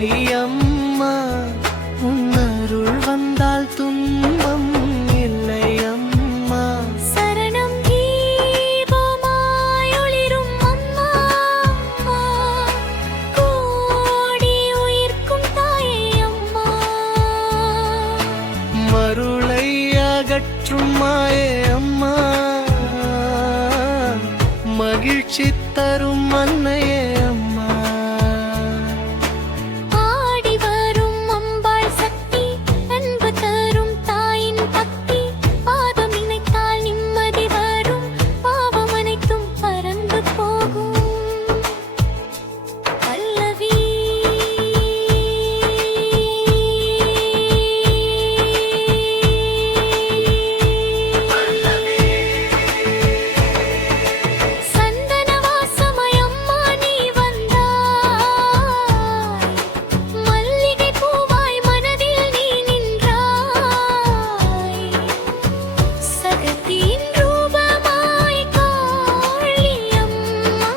வழியம்மா, உன்னருள் வந்தால் துன்பம் இல்லை அம்மா. சரணம் தீபமாய் ஒளிரும் அம்மா, கோடி உயிர்க்கும் தாயே அம்மா. மருளை அகற்றும் மாயே அம்மா, மகிழ்ச்சி தரும் அன்னையே அம்மா. ஆடி வரும் அம்பாள் சக்தி, அன்பு தரும் தாயின் பக்தி. பாதம் நினைத்தால் நிம்மதி வரும், பாவம் அனைத்தும் பறந்து போகும். பல்லவி சந்தன வாசமாய் அம்மா நீ வந்தாய், மல்லிகை பூவாய் மனதில் நீ நின்றாய். சகத்தின் ரூபமாய் காளி அம்மா,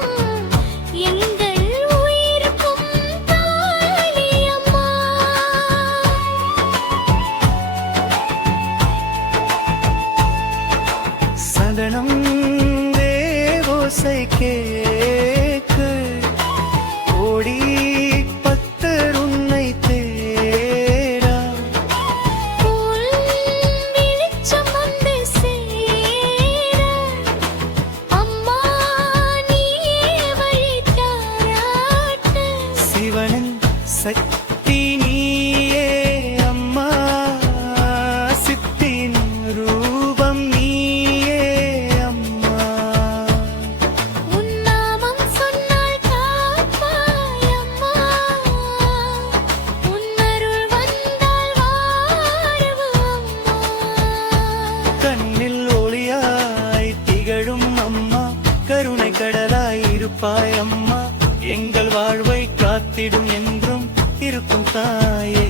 எங்கள் உயிருக்கும் தாய் அம்மா. சதனம் தேவோசை கேக்கு, கோடி பக்தர் உன்னை தேடா. போல் வெளிச்சம் வந்து சேர, அம்மா நீயே வழி தாராட்ட. சிவனின் சக்தி நீயே அம்மா, சித்தின் ரூபம் நீயே அம்மா. உன் நாமம் சொன்னால் காப்பாய் அம்மா, உன் அருள் வந்தால் வாழ்வு அம்மா. கண்ணில் ஒளியாய் திகழும் அம்மா, கருணை கடலாய் இருப்பாய் அம்மா. எங்கள் வாழ்வை காத்திடும் என்றும் இருக்கும் தாயே.